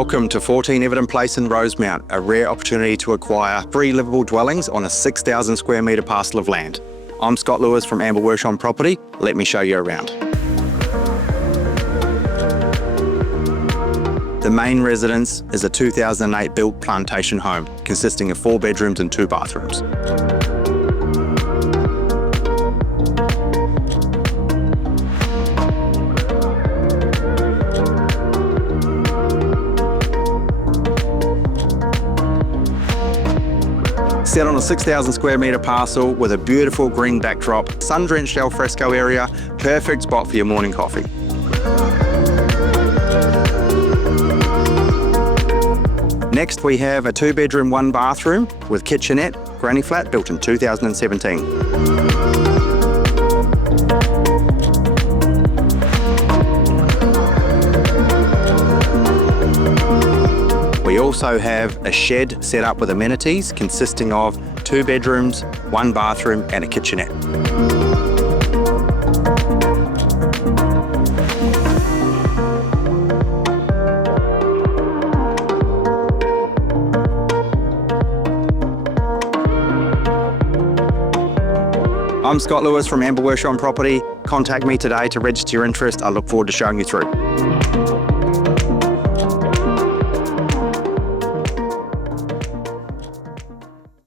Welcome to 14 Everton Place in Rosemount, a rare opportunity to acquire 3 livable dwellings on a 6,000 square metre parcel of land. I'm Scott Lewis from Rosemount Property. Let me show you around. The main residence is a 2008 built plantation home consisting of 4 bedrooms and 2 bathrooms. Set on a 6,000 square metre parcel with a beautiful green backdrop, sun-drenched al fresco area, perfect spot for your morning coffee. Next we have a 2-bedroom, 1-bathroom with kitchenette, granny flat, built in 2017. We also have a shed set up with amenities consisting of 2 bedrooms, 1 bathroom and a kitchenette. I'm Scott Lewis from Rosemount Property. Contact me today to register your interest. I look forward to showing you through.